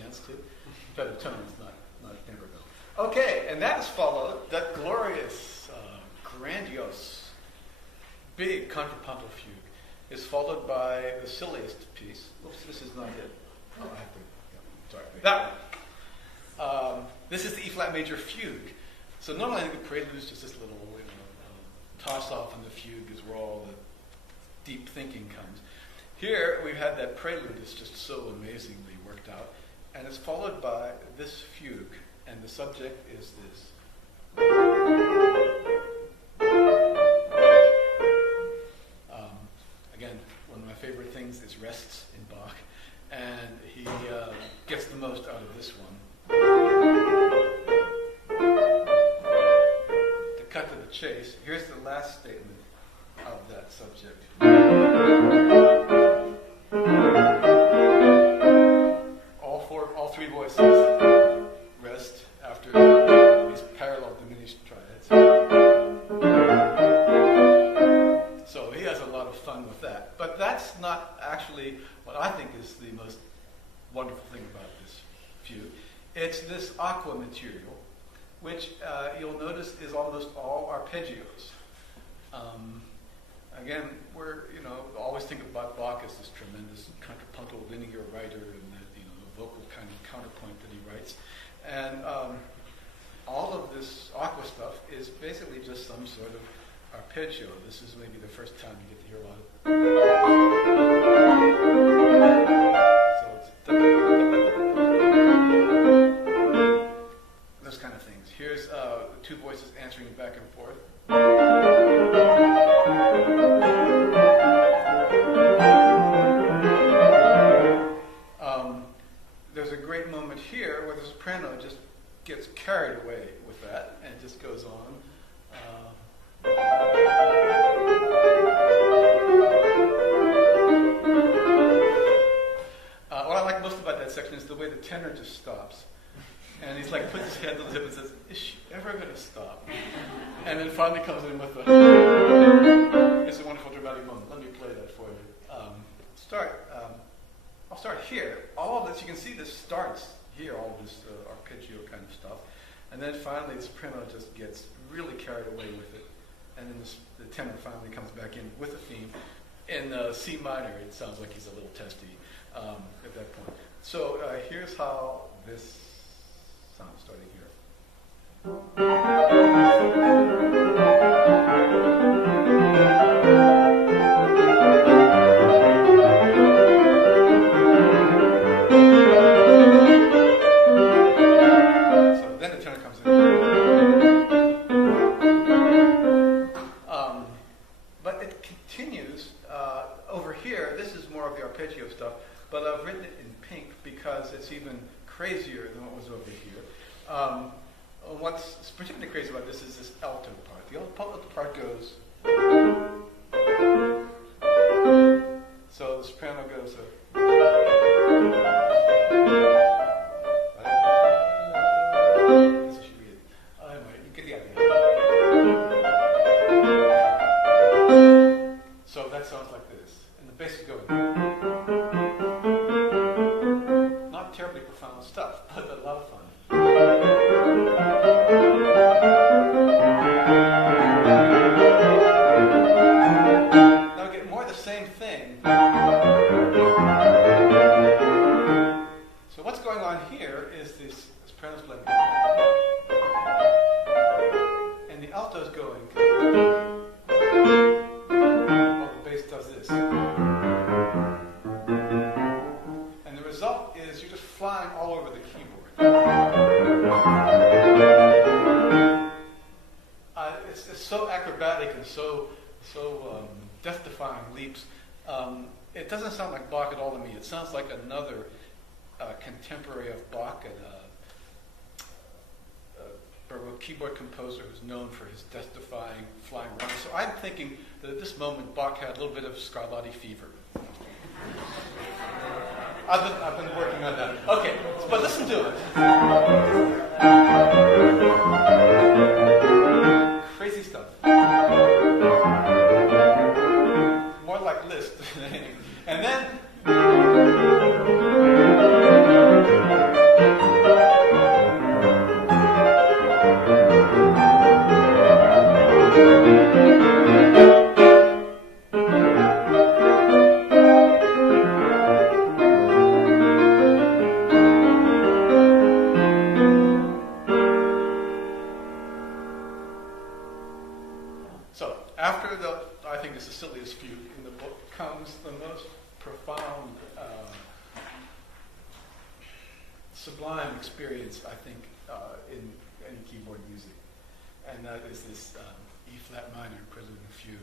chance to. Pentatones, not never go. Okay, and that is followed, that glorious, grandiose, big contrapuntal fugue is followed by the silliest piece. Oops, this is not it. Oh, I have to, yeah, sorry. That one. This is the E flat major fugue. So normally I think the prelude is just this little, toss off in the fugue is where all the deep thinking comes. Here we've had that prelude that's just so amazingly worked out, and it's followed by this fugue, and the subject is this. Again, one of my favorite things is rests in Bach, and he gets the most out of this one. To cut to the chase, here's the last statement of that subject. All three voices rest after these parallel diminished triads. So he has a lot of fun with that. But that's not actually what I think is the most wonderful thing about this fugue. It's this aqua material, which you'll notice is almost all arpeggios. Again, we're always think about Bach as this tremendous contrapuntal linear writer, and the vocal kind of counterpoint that he writes, and all of this aqua stuff is basically just some sort of arpeggio. This is maybe the first time you get to hear a lot of. So it's those kind of things. Here's the two voices answering back and forth. There's a great moment here where the soprano just gets carried away with that and just goes on. What I like most about that section is the way the tenor just stops. And he's like, puts his hand on his hip and says, is she ever going to stop? And then finally comes in with it's a wonderful dramatic moment. Let me play that for you. I'll start here. All of this, you can see this starts here, all this arpeggio kind of stuff. And then finally the soprano just gets really carried away with it. And then the tenor finally comes back in with the theme. In C minor, it sounds like he's a little testy at that point. So here's how this sounds starting here. So then the tenor comes in. But it continues over here. This is more of the arpeggio stuff, but I've written it in pink because it's even crazier than what was over here. What's particularly crazy about this is this alto part. The alto part goes. So the soprano goes. This should be it. Anyway, you get the idea. So that sounds like this, and the bass is going. Not terribly profound stuff, but a lot of fun. Now we get more of the same thing. So what's going on here is this soprano's playing, and the alto's going. While the bass does this. And the result is you're just flying all over the keyboard. It's so acrobatic and so death-defying leaps. It doesn't sound like Bach at all to me. It sounds like another contemporary of Bach, and a keyboard composer who's known for his death-defying flying runs. So I'm thinking that at this moment Bach had a little bit of Scarlatti fever. I've been working on that. Okay, but listen to it. Crazy stuff. More like Liszt. And then So after I think it's the silliest fugue in the book, comes the most profound, sublime experience, I think, in keyboard music. And that is this E-flat minor prelude and fugue.